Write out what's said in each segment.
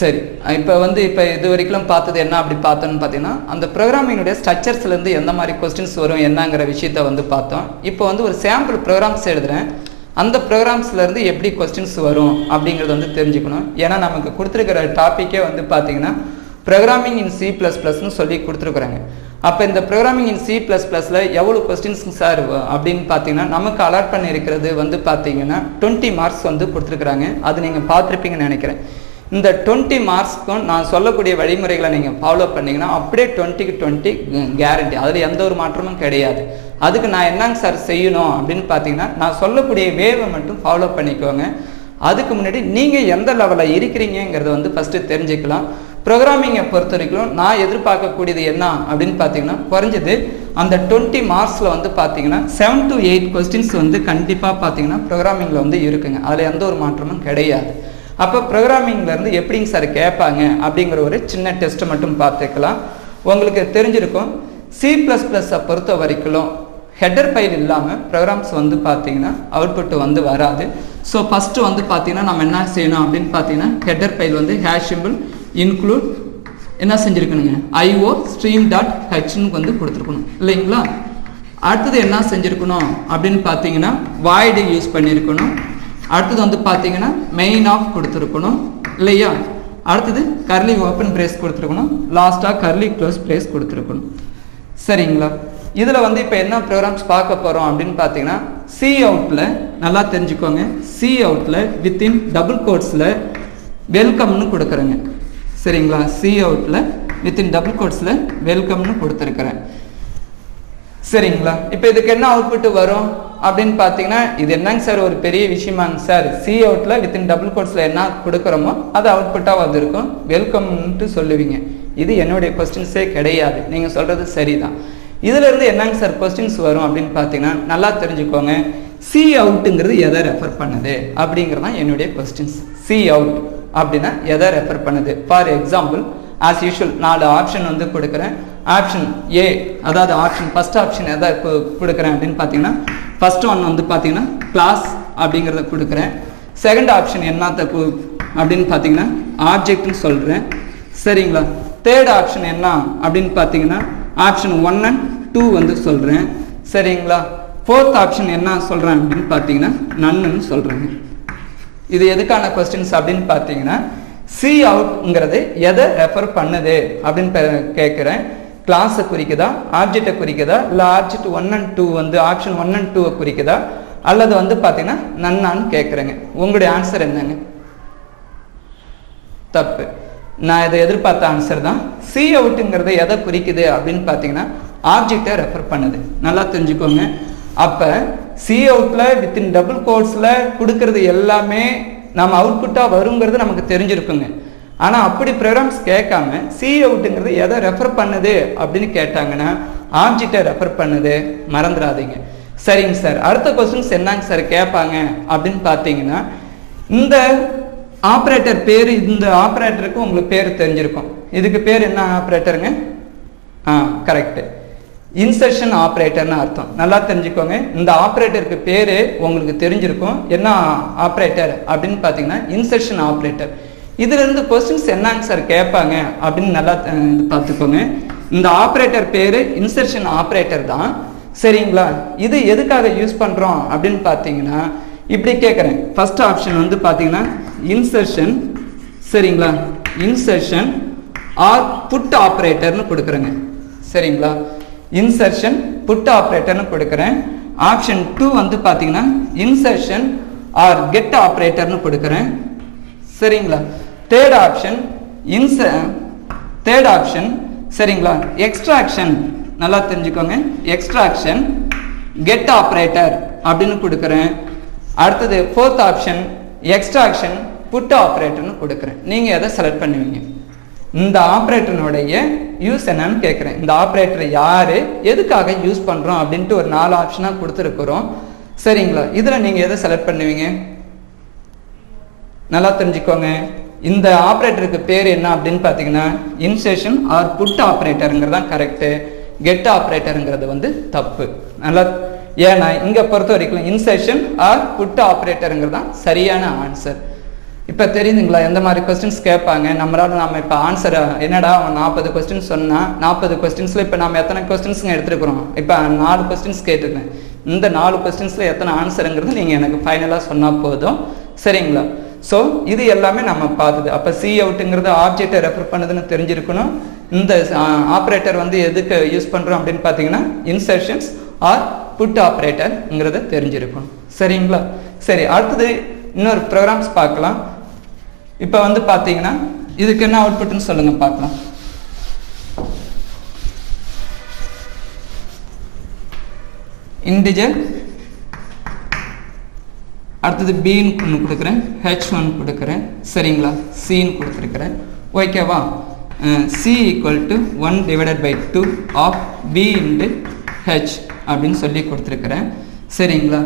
சரி, இப்போ இது வரைக்கும் பார்த்தது என்ன அப்படி பார்த்தோன்னு பார்த்தீங்கன்னா, அந்த ப்ரோக்ராமிங்குடைய ஸ்ட்ரக்சர்ஸ்லேருந்து எந்த மாதிரி கொஸ்டின்ஸ் வரும் என்னங்கிற விஷயத்த வந்து பார்த்தோம். இப்போ வந்து ஒரு சாம்பிள் ப்ரோக்ராம்ஸ் எழுதுகிறேன். அந்த ப்ரோக்ராம்ஸ்லேருந்து எப்படி கொஸ்டின்ஸ் வரும் அப்படிங்கிறது வந்து தெரிஞ்சுக்கணும். ஏன்னா நமக்கு கொடுத்துருக்கிற டாப்பிக்கே வந்து பார்த்தீங்கன்னா ப்ரோக்ராமிங் இன் C++ன்னு சொல்லி கொடுத்துருக்குறாங்க. அப்போ இந்த ப்ரோக்ராமிங் இன் C++ல எவ்வளோ கொஸ்டின்ஸ் சார் அப்படின்னு பார்த்தீங்கன்னா நமக்கு அலாட் பண்ணியிருக்கிறது வந்து பார்த்தீங்கன்னா 20 மார்க்ஸ் வந்து கொடுத்துருக்குறாங்க. அது நீங்கள் பார்த்துருப்பீங்கன்னு நினைக்கிறேன். இந்த 20 மார்க்ஸ்க்கும் நான் சொல்லக்கூடிய வழிமுறைகளை நீங்கள் ஃபாலோ பண்ணிங்கன்னா அப்படியே 20க்கு 20 கேரண்டி. அதில் எந்த ஒரு மாற்றமும் கிடையாது. அதுக்கு நான் என்னங்க சார் செய்யணும் அப்படின்னு பார்த்தீங்கன்னா நான் சொல்லக்கூடிய வேவை மட்டும் ஃபாலோ பண்ணிக்கோங்க. அதுக்கு முன்னாடி நீங்கள் எந்த லெவலில் இருக்கிறீங்கிறத வந்து ஃபஸ்ட்டு தெரிஞ்சுக்கலாம். ப்ரோக்ராமிங்கை பொறுத்த வரைக்கும் நான் எதிர்பார்க்கக்கூடியது என்ன அப்படின்னு பார்த்தீங்கன்னா குறைஞ்சது அந்த 20 மார்க்ஸில் வந்து பார்த்தீங்கன்னா 7 to 8 கொஸ்டின்ஸ் வந்து கண்டிப்பாக பார்த்தீங்கன்னா ப்ரோக்ராமிங்கில் வந்து இருக்குங்க. அதில் எந்த ஒரு மாற்றமும் கிடையாது. அப்போ ப்ரோக்ராமிங்லேருந்து எப்படிங்க சார் கேட்பாங்க அப்படிங்கிற ஒரு சின்ன டெஸ்ட்டை மட்டும் பார்த்துக்கலாம். உங்களுக்கு தெரிஞ்சிருக்கும் C++ஐ பொறுத்த வரைக்கும் ஹெடர் ஃபைல் இல்லாமல் ப்ரோக்ராம்ஸ் வந்து பார்த்தீங்கன்னா அவுட்புட் வந்து வராது. ஸோ ஃபஸ்ட்டு வந்து பார்த்தீங்கன்னா நம்ம என்ன செய்யணும் அப்படின்னு பார்த்தீங்கன்னா ஹெடர் ஃபைல் வந்து ஹேஷ் சிம்பிள் இன்க்ளூட் என்ன செஞ்சுருக்கணுங்க IO stream.hன்னு வந்து கொடுத்துருக்கணும் இல்லைங்களா. அடுத்தது என்ன செஞ்சுருக்கணும் அப்படின்னு பார்த்தீங்கன்னா வாய்டு யூஸ் பண்ணியிருக்கணும். அடுத்தது வந்து பார்த்தீங்கன்னா மெயின் ஆஃப் கொடுத்துருக்கணும் இல்லையா. அடுத்தது கர்லி ஓப்பன் பிரேஸ் கொடுத்துருக்கணும். லாஸ்ட்டாக கர்லி க்ளோஸ் பிரேஸ் கொடுத்துருக்கணும். சரிங்களா. இதில் வந்து இப்போ என்ன ப்ரோக்ராம்ஸ் பார்க்க போகிறோம் அப்படின்னு பார்த்தீங்கன்னா சி அவுட்டில் நல்லா தெரிஞ்சுக்கோங்க. சி அவுட்டில் வித்தின் டபுள் கோட்ஸில் வெல்கம்னு கொடுக்குறேங்க. சரிங்களா. சி அவுட்டில் வித்தின் டபுள் கோட்ஸில் வெல்கம்னு கொடுத்துருக்குறேன். சரிங்களா. இப்போ இதுக்கு என்ன அவுட்புட் வரும் அப்படின்னு பார்த்தீங்கன்னா இது என்னங்க சார் ஒரு பெரிய விஷயமாங்க சார். சி அவுட்டில் வித்தின் டபுள் கோட்ஸில் என்ன கொடுக்குறோமோ அது அவுட்புட்டாக வந்திருக்கும். வெல்கம்ன்ட்டு சொல்லுவீங்க. இது என்னுடைய கொஸ்டின்ஸே கிடையாது. நீங்கள் சொல்கிறது சரிதான். இதிலிருந்து என்னங்க சார் கொஸ்டின்ஸ் வரும் அப்படின்னு பார்த்தீங்கன்னா நல்லா தெரிஞ்சுக்கோங்க. சி அவுட்டுங்கிறது எதை ரெஃபர் பண்ணுது அப்படிங்கிறது தான் என்னுடைய கொஸ்டின்ஸ். சி அவுட் அப்படின்னா எதை ரெஃபர் பண்ணுது. For example as usual 4 option வந்து கொடுக்குறேன். ஆப்ஷன் ஏ அதாவது ஆப்ஷன் ஃபர்ஸ்ட் ஆப்ஷன் எதை கொடுக்குறேன் அப்படின்னு பார்த்தீங்கன்னா ஃபர்ஸ்ட் ஒன் வந்து பார்த்தீங்கன்னா கிளாஸ் அப்படிங்கிறத கொடுக்குறேன். செகண்ட் ஆப்ஷன் என்னத்த அப்படின்னு பார்த்தீங்கன்னா ஆப்ஜெக்ட்னு சொல்கிறேன். சரிங்களா. தேர்ட் ஆப்ஷன் என்ன அப்படின்னு பார்த்தீங்கன்னா ஆப்ஷன் 1 and 2 வந்து சொல்கிறேன். சரிங்களா. ஃபோர்த் ஆப்ஷன் என்ன சொல்கிறேன் அப்படின்னு பார்த்தீங்கன்னா நன்னு சொல்கிறேங்க. இது எதுக்கான கொஸ்டின்ஸ் அப்படின்னு பார்த்தீங்கன்னா சி அவுட்ங்கிறது எதை ரெஃபர் பண்ணுது அப்படின்னு கேட்குறேன். கிளாஸை குறிக்குதா, ஆப்ஜெக்டை குறிக்குதா, இல்லை ஆப்ஜெக்ட் 1 and 2 வந்து ஆப்ஷன் 1 and 2 குறிக்குதா, அல்லது வந்து பார்த்தீங்கன்னா நன்னான்னு கேட்குறேங்க. உங்களுடைய ஆன்சர் என்னங்க? தப்பு. நான் இதை எதிர்பார்த்த ஆன்சர் தான். சி அவுட்டுங்கிறது எதை குறிக்குது அப்படின்னு பார்த்தீங்கன்னா ஆப்ஜெக்டை ரெஃபர் பண்ணுது. நல்லா தெரிஞ்சுக்கோங்க. அப்போ சி அவுட்டில் வித்தின் டபுள் கோட்ஸில் கொடுக்கறது எல்லாமே நம்ம அவுட்புட்டாக வருங்கிறது நமக்கு தெரிஞ்சிருக்குங்க. ஆனால் அப்படி ப்ரோக்ராம்ஸ் கேட்காம சி அவுட்டுங்கிறது எதை ரெஃபர் பண்ணுது அப்படின்னு கேட்டாங்கன்னா ஆப்ஜெக்டை ரெஃபர் பண்ணுது. மறந்துடாதீங்க. சரிங்க சார். அடுத்த கொஸ்டின்ஸ் என்னங்க சார் கேட்பாங்க அப்படின்னு பார்த்தீங்கன்னா இந்த ஆப்ரேட்டர் பேர், இந்த ஆப்ரேட்டருக்கு உங்களுக்கு பேர் தெரிஞ்சிருக்கும். இதுக்கு பேர் என்ன ஆப்ரேட்டருங்க? கரெக்டு, இன்சர்ஷன் ஆப்ரேட்டர்னு அர்த்தம். நல்லா தெரிஞ்சுக்கோங்க. இந்த ஆப்ரேட்டருக்கு பேர் உங்களுக்கு தெரிஞ்சிருக்கும். என்ன ஆப்ரேட்டர் அப்படின்னு பார்த்தீங்கன்னா இன்சர்ஷன் ஆப்ரேட்டர். இதுலேருந்து கொஸ்டின்ஸ் என்னங்க சார் கேட்பாங்க அப்படின்னு நல்லா பார்த்துக்கோங்க. இந்த ஆப்ரேட்டர் பேர் இன்சர்ஷன் ஆப்ரேட்டர் தான். சரிங்களா. இது எதுக்காக யூஸ் பண்ணுறோம் அப்படின்னு பார்த்தீங்கன்னா இப்படி கேட்குறேன். ஃபர்ஸ்ட் ஆப்ஷன் வந்து பார்த்தீங்கன்னா இன்சர்ஷன். சரிங்களா. இன்சர்ஷன் ஆர் புட் ஆப்ரேட்டர்னு கொடுக்குறேங்க. சரிங்களா. இன்சர்ஷன் புட் ஆப்ரேட்டர்னு கொடுக்குறேன். ஆப்ஷன் 2 வந்து பார்த்தீங்கன்னா இன்சர்ஷன் ஆர் கெட் ஆப்ரேட்டர்னு கொடுக்குறேன். சரிங்களா. தேர்ட் ஆப்ஷன் சரிங்களா எக்ஸ்ட்ராக்ஷன். நல்லா தெரிஞ்சுக்கோங்க. எக்ஸ்ட்ராக்ஷன் கெட் ஆப்ரேட்டர் அப்படின்னு கொடுக்குறேன். அடுத்தது ஃபோர்த் ஆப்ஷன் எக்ஸ்ட்ராக்ஷன் புட் ஆப்ரேட்டர்னு கொடுக்குறேன். நீங்கள் எதை செலக்ட் பண்ணுவீங்க? இந்த ஆப்ரேட்டருடைய யூஸ் என்னன்னு கேட்குறேன். இந்த ஆப்ரேட்டர் யார், எதுக்காக யூஸ் பண்ணுறோம் அப்படின்ட்டு ஒரு 4 ஆப்ஷனாக கொடுத்துருக்குறோம். சரிங்களா. இதில் நீங்கள் எதை செலக்ட் பண்ணுவீங்க? நல்லா தெரிஞ்சுக்கோங்க. இந்த ஆப்ரேட்டருக்கு பேர் என்ன அப்படின்னு பார்த்தீங்கன்னா இன்சர்ஷன் ஆர் புட் ஆப்ரேட்டருங்கிறது தான் கரெக்டு. கெட் ஆப்ரேட்டருங்கிறது வந்து தப்பு. நல்லா ஏன்னா இங்கே பொறுத்த வரைக்கும் இன்சர்ஷன் ஆர் புட் ஆப்ரேட்டருங்கிறது தான் சரியான ஆன்சர். இப்போ தெரியுதுங்களா எந்த மாதிரி கொஸ்டின்ஸ் கேட்பாங்க. நம்ம இப்போ ஆன்சரை என்னடா அவன் 40 கொஸ்டின்ஸ் சொன்னால் 40 கொஸ்டின்ஸில் இப்போ நம்ம எத்தனை கொஸ்டின்ஸுங்க எடுத்துருக்குறோம். இப்போ 4 கொஸ்டின்ஸ் கேட்டுருக்கேன். இந்த 4 கொஸ்டின்ஸில் எத்தனை ஆன்சருங்கிறது நீங்கள் எனக்கு ஃபைனலாக சொன்னால் போதும். சரிங்களா? ஸோ இது எல்லாமே நம்ம பார்த்தது. அப்போ சி அவுட்டுங்கிறது ஆப்ஜெக்டை ரெஃபர் பண்ணுதுன்னு தெரிஞ்சிருக்கணும். இந்த ஆப்ரேட்டர் வந்து எதுக்கு யூஸ் பண்ணுறோம் அப்படின்னு பார்த்தீங்கன்னா இன்சர்ஷன்ஸ் ஆர் புட் ஆப்ரேட்டர்ங்கிறத தெரிஞ்சிருக்கணும். சரிங்களா? சரி, அடுத்தது இன்னொரு ப்ரோக்ராம்ஸ் பார்க்கலாம். இப்போ வந்து பார்த்தீங்கன்னா இதுக்கு என்ன அவுட்புட்னு சொல்லுங்க பார்க்கலாம். இன்டிஜர், அடுத்தது பின்னு ஒன்று கொடுக்குறேன், H1 கொடுக்குறேன். சரிங்களா? சின்னு கொடுத்துருக்குறேன். ஓகேவா? C = 1/2 ஆஃப் B × H அப்படின்னு சொல்லி கொடுத்துருக்குறேன். சரிங்களா?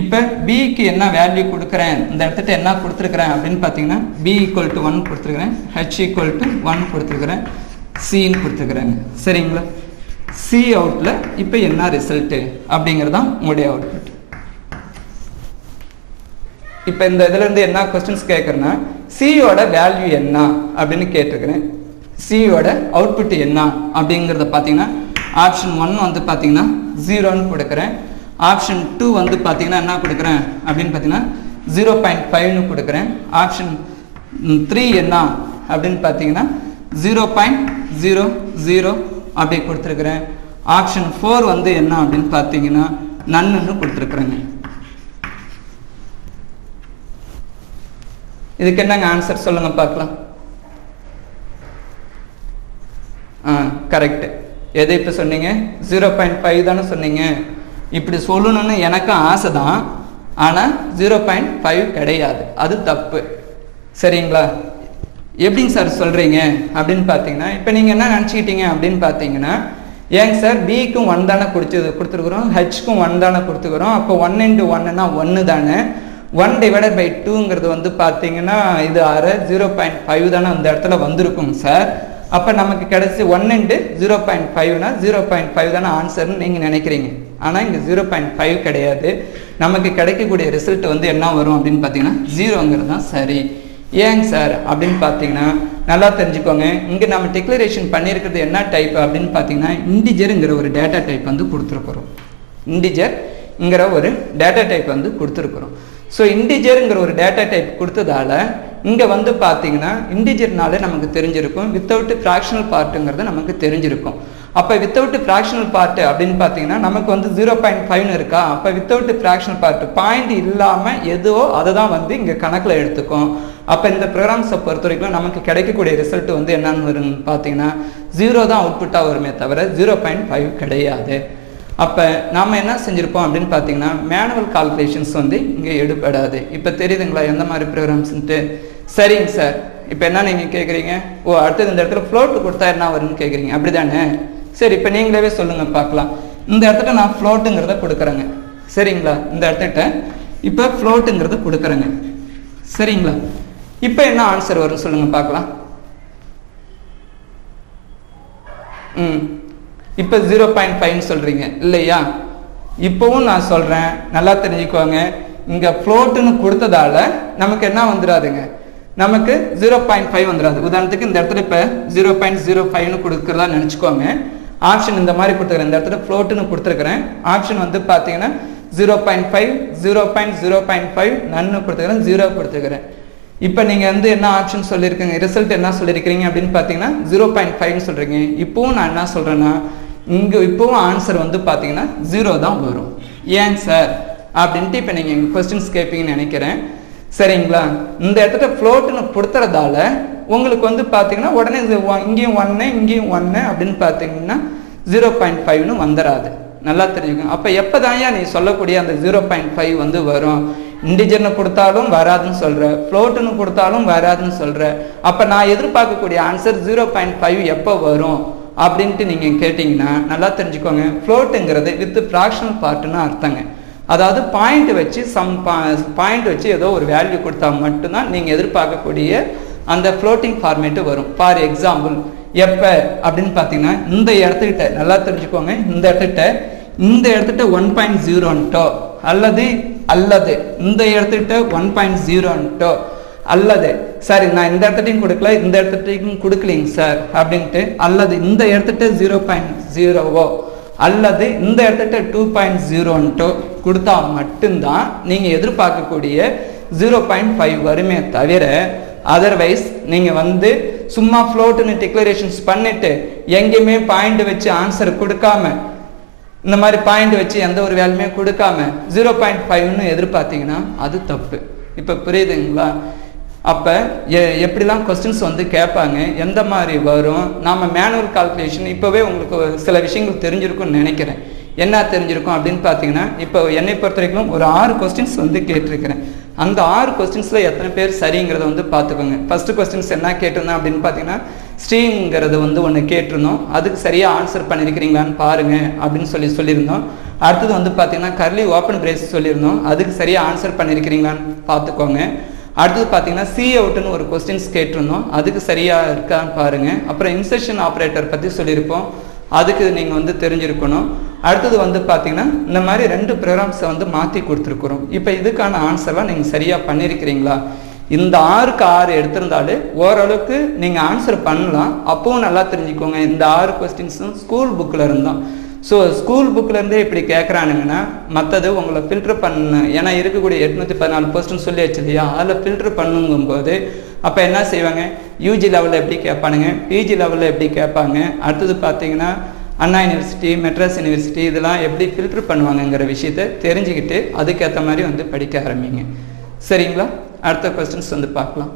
இப்போ பிக்கு என்ன வேல்யூ கொடுக்குறேன், இந்த இடத்துல என்ன கொடுத்துருக்குறேன் அப்படின்னு பார்த்தீங்கன்னா B = 1 கொடுத்துருக்குறேன், H = 1 கொடுத்துருக்குறேன், சின்னு கொடுத்துருக்குறேங்க. சரிங்களா? சி அவுட்டில் இப்போ என்ன ரிசல்ட்டு அப்படிங்கிறது தான் உங்களுடைய அவுட்புட். இப்போ இந்த இதுலேருந்து என்ன கொஸ்டின்ஸ் கேட்குறேன்னா சியோட வேல்யூ என்ன அப்படின்னு கேட்டிருக்கிறேன். சியோட அவுட்புட் என்ன அப்படிங்கிறத பார்த்தீங்கன்னா ஆப்ஷன் 1 வந்து பார்த்தீங்கன்னா 0ன்னு கொடுக்குறேன். ஆப்ஷன் 2 வந்து பார்த்தீங்கன்னா என்ன கொடுக்குறேன் அப்படின்னு பார்த்தீங்கன்னா 0.5ன்னு கொடுக்குறேன். ஆப்ஷன் 3 என்ன அப்படின்னு பார்த்தீங்கன்னா 0.00 அப்படி கொடுத்துருக்குறேன். ஆப்ஷன் 4 வந்து என்ன அப்படின்னு பார்த்தீங்கன்னா நன்னு கொடுத்துருக்குறேங்க. இதுக்கு என்னங்க ஆன்சர் சொல்லுங்க பார்க்கலாம். கரெக்ட். எது இப்போ சொன்னீங்க? 0.5 தானே சொன்னீங்க. இப்படி சொல்லணும்னு எனக்கும் ஆசை தான், ஆனால் 0.5 கிடையாது, அது தப்பு. சரிங்களா? எப்படிங்க சார் சொல்கிறீங்க அப்படின்னு பார்த்தீங்கன்னா இப்போ நீங்கள் என்ன நினச்சிக்கிட்டீங்க அப்படின்னு பார்த்தீங்கன்னா ஏங்க சார் பிக்கும் 1 தானே கொடுத்துருக்குறோம், ஹெச்க்கும் 1 தானே கொடுத்துக்கிறோம், அப்போ 1 × 1ன்னா 1 தானே, 1/2 வந்து பார்த்தீங்கன்னா இது 0.5 தானே அந்த இடத்துல வந்திருக்கும் சார். அப்போ நமக்கு கிடைச்சி 1 × 0.5னா 0.5 தானே ஆன்சர்னு நீங்கள் நினைக்கிறீங்க. ஆனால் இங்கே 0.5 கிடையாது. நமக்கு கிடைக்கக்கூடிய ரிசல்ட் வந்து என்ன வரும் அப்படின்னு பார்த்தீங்கன்னா 0ங்கிறது தான் சரி. ஏங்க சார் அப்படின்னு பார்த்தீங்கன்னா நல்லா தெரிஞ்சுக்கோங்க. இங்கே நம்ம டிக்ளரேஷன் பண்ணியிருக்கிறது என்ன டைப் அப்படின்னு பார்த்தீங்கன்னா இன்டிஜருங்கிற ஒரு டேட்டா டைப் வந்து கொடுத்துருக்குறோம். இன்டிஜர்ங்கிற ஒரு டேட்டா டைப் வந்து கொடுத்துருக்குறோம். ஸோ இன்டிஜருங்கிற ஒரு டேட்டா டைப் கொடுத்ததால இங்கே வந்து பார்த்தீங்கன்னா இன்டிஜர்னாலே நமக்கு தெரிஞ்சிருக்கும், வித்தவுட் ஃப்ராக்ஷனல் பார்ட்டுங்கிறது நமக்கு தெரிஞ்சிருக்கும். அப்போ வித்தவுட் ஃப்ராக்ஷனல் பார்ட்டு அப்படின்னு பார்த்தீங்கன்னா நமக்கு வந்து 0.5ன்னு இருக்கா, அப்போ வித்தவுட் ஃப்ராக்ஷனல் பார்ட்டு பாயிண்ட் இல்லாமல் எதுவோ அதை தான் வந்து இங்கே கணக்கில் எடுத்துக்கும். அப்போ இந்த ப்ரோக்ராம்ஸை பொறுத்த வரைக்கும் நமக்கு கிடைக்கக்கூடிய ரிசல்ட் வந்து என்னன்னு வரும்னு பார்த்தீங்கன்னா 0 தான் அவுட்புட்டாக வருமே தவிர 0.5 கிடையாது. அப்போ நாம் என்ன செஞ்சுருப்போம் அப்படின்னு பார்த்தீங்கன்னா மேனுவல் கால்குலேஷன்ஸ் வந்து இங்கே எடுபடாது. இப்போ தெரியுதுங்களா எந்த மாதிரி ப்ரோக்ராம்ஸ்ன்ட்டு? சரிங்க சார், இப்போ என்ன நீங்கள் கேட்குறீங்க, அடுத்தது இந்த இடத்துல ஃப்ளோட்டு கொடுத்தா என்ன வரும்னு கேட்குறீங்க, அப்படி தானே? சரி, இப்போ நீங்களே சொல்லுங்கள் பார்க்கலாம். இந்த இடத்துல நான் ஃப்ளோட்டுங்கிறத கொடுக்குறேங்க. சரிங்களா? இந்த இடத்துக்கிட்ட இப்போ ஃப்ளோட்டுங்கிறத கொடுக்குறேங்க. சரிங்களா? இப்போ என்ன ஆன்சர் வரும்னு சொல்லுங்கள் பார்க்கலாம். இப்போ 0.5ன்னு சொல்கிறீங்க இல்லையா? இப்போவும் நான் சொல்கிறேன், நல்லா தெரிஞ்சுக்கோங்க. இங்கே ஃப்ளோட்டுன்னு கொடுத்ததால நமக்கு என்ன வந்துடாதுங்க, நமக்கு 0.5 வந்துடாது. உதாரணத்துக்கு இந்த இடத்துல இப்போ 0.05ன்னு கொடுக்குறதா நினச்சிக்கோங்க. ஆப்ஷன் இந்த மாதிரி கொடுத்துக்கிறேன், இந்த இடத்துல ஃப்ளோட்டுன்னு கொடுத்துருக்குறேன். ஆப்ஷன் வந்து பார்த்தீங்கன்னா 0.5, 0.05 நன்னு கொடுத்துக்கிறேன், 0 கொடுத்துக்கிறேன். இப்போ நீங்கள் வந்து என்ன ஆப்ஷன் சொல்லியிருக்கீங்க, ரிசல்ட் என்ன சொல்லியிருக்கிறீங்க அப்படின்னு பார்த்தீங்கன்னா 0.5ன்னு சொல்கிறீங்க. இப்போவும் நான் என்ன சொல்கிறேன்னா இங்கே இப்போவும் ஆன்சர் வந்து பார்த்தீங்கன்னா 0 தான் வரும். ஏன் சார் அப்படின்ட்டு இப்போ நீங்கள் எங்கள் கொஸ்டின்ஸ் கேட்பீங்கன்னு நினைக்கிறேன். சரிங்களா? இந்த இடத்துல ஃப்ளோட்டுன்னு கொடுத்துறதால உங்களுக்கு வந்து பார்த்தீங்கன்னா உடனே இங்கேயும் 1 இங்கேயும் 1 அப்படின்னு பார்த்தீங்கன்னா 0.5ன்னு வந்துடாது. நல்லா தெரிஞ்சுக்கணும். அப்போ எப்போ தான் நீ சொல்லக்கூடிய அந்த 0.5 வந்து வரும்? இன்டிஜர்னு கொடுத்தாலும் வராதுன்னு சொல்கிற, ஃப்ளோட்டுன்னு கொடுத்தாலும் வராதுன்னு சொல்கிற. அப்போ நான் எதிர்பார்க்கக்கூடிய ஆன்சர் 0.5 எப்போ வரும் அப்படின்ட்டு நீங்கள் கேட்டிங்கன்னா நல்லா தெரிஞ்சுக்கோங்க. ஃப்ளோட்டுங்கிறது வித் ஃப்ராக்ஷனல் பார்ட்டுன்னு அர்த்தங்க. அதாவது பாயிண்ட் வச்சு பாயிண்ட் வச்சு ஏதோ ஒரு வேல்யூ கொடுத்தா மட்டும்தான் நீங்கள் எதிர்பார்க்கக்கூடிய அந்த ஃப்ளோட்டிங் ஃபார்மேட்டு வரும். ஃபார் எக்ஸாம்பிள் எப்போ அப்படின்னு பார்த்தீங்கன்னா இந்த இடத்துக்கிட்ட நல்லா தெரிஞ்சுக்கோங்க, இந்த இடத்துக்கிட்ட 1.0ன்ட்டோ அல்லது இந்த இடத்துக்கிட்ட 1.0ன்ட்டோ அல்லது சார் நான் இந்த இடத்துட்டையும் கொடுக்கல இந்த இடத்துட்டையும் கொடுக்கலிங்க சார் அப்படின்ட்டு, அல்லது இந்த இடத்துட்ட 0.0 அல்லது இந்த இடத்துட்ட 2.0 கொடுத்தா மட்டும்தான் நீங்கள் எதிர்பார்க்கக்கூடிய 0.5 வருமே தவிர, அதர்வைஸ் நீங்கள் வந்து சும்மா ஃப்ளோட்டுன்னு டிக்ளரேஷன்ஸ் பண்ணிட்டு எங்கேயுமே பாயிண்ட் வச்சு ஆன்சர் கொடுக்காம, இந்த மாதிரி பாயிண்ட் வச்சு எந்த ஒரு வேலையுமே கொடுக்காம 0.5ன்னு எதிர்பார்த்தீங்கன்னா அது தப்பு. இப்போ புரியுதுங்களா? அப்போ எப்படிலாம் கொஸ்டின்ஸ் வந்து கேட்பாங்க, எந்த மாதிரி வரும், நாம் மேனுவல் கால்குலேஷன் இப்போவே உங்களுக்கு சில விஷயங்கள் தெரிஞ்சிருக்கும்னு நினைக்கிறேன். என்ன தெரிஞ்சிருக்கும் அப்படின்னு பார்த்தீங்கன்னா, இப்போ என்னை பொறுத்த வரைக்கும் ஒரு 6 கொஸ்டின்ஸ் வந்து கேட்டிருக்கிறேன். அந்த 6 கொஸ்டின்ஸில் எத்தனை பேர் சரிங்கிறத வந்து பார்த்துக்கோங்க. ஃபஸ்ட்டு கொஸ்டின்ஸ் என்ன கேட்டிருந்தேன் அப்படின்னு பார்த்தீங்கன்னா, ஸ்ட்ரீங்கிறது வந்து ஒன்று கேட்டிருந்தோம், அதுக்கு சரியாக ஆன்சர் பண்ணியிருக்கிறீங்களான்னு பாருங்கள் அப்படின்னு சொல்லியிருந்தோம். அடுத்தது வந்து பார்த்தீங்கன்னா கர்லி ஓப்பன் பிரேஸ் சொல்லியிருந்தோம், அதுக்கு சரியாக ஆன்சர் பண்ணியிருக்கிறீங்களான்னு பார்த்துக்கோங்க. அடுத்தது பார்த்தீங்கன்னா சி அவுட்னு ஒரு கொஸ்டின்ஸ் கேட்டிருந்தோம், அதுக்கு சரியாக இருக்கான்னு பாருங்கள். அப்புறம் இன்சர்ஷன் ஆப்ரேட்டர் பற்றி சொல்லியிருப்போம், அதுக்கு நீங்கள் வந்து தெரிஞ்சிருக்கணும். அடுத்தது வந்து பார்த்தீங்கன்னா இந்த மாதிரி 2 ப்ரோக்ராம்ஸை வந்து மாற்றி கொடுத்துருக்குறோம். இப்போ இதுக்கான ஆன்சர்லாம் நீங்கள் சரியாக பண்ணியிருக்கிறீங்களா? இந்த 6க்கு 6 எடுத்திருந்தாலே ஓரளவுக்கு நீங்கள் ஆன்சர் பண்ணலாம். அப்போவும் நல்லா தெரிஞ்சுக்கோங்க, இந்த 6 கொஸ்டின்ஸும் ஸ்கூல் புக்கில் இருந்தால். ஸோ ஸ்கூல் புக்கிலேருந்தே இப்படி கேட்குறானுங்கன்னா மற்றது உங்களை ஃபில்டர் பண்ண, ஏன்னா இருக்கக்கூடிய 814 போஸ்ட்னு சொல்லி வச்சு இல்லையா, அதில் ஃபில்டர் பண்ணுங்கும்போது அப்போ என்ன செய்வாங்க, யூஜி லெவலில் எப்படி கேட்பானுங்க, பிஜி லெவலில் எப்படி கேட்பாங்க, அடுத்தது பார்த்தீங்கன்னா அண்ணா யூனிவர்சிட்டி, மெட்ராஸ் யூனிவர்சிட்டி இதெல்லாம் எப்படி ஃபில்டர் பண்ணுவாங்கங்கிற விஷயத்தை தெரிஞ்சுக்கிட்டு அதுக்கேற்ற மாதிரி வந்து படிக்க ஆரம்பிங்க. சரிங்களா? அடுத்த கொஸ்டின்ஸ் வந்து பார்க்கலாம்.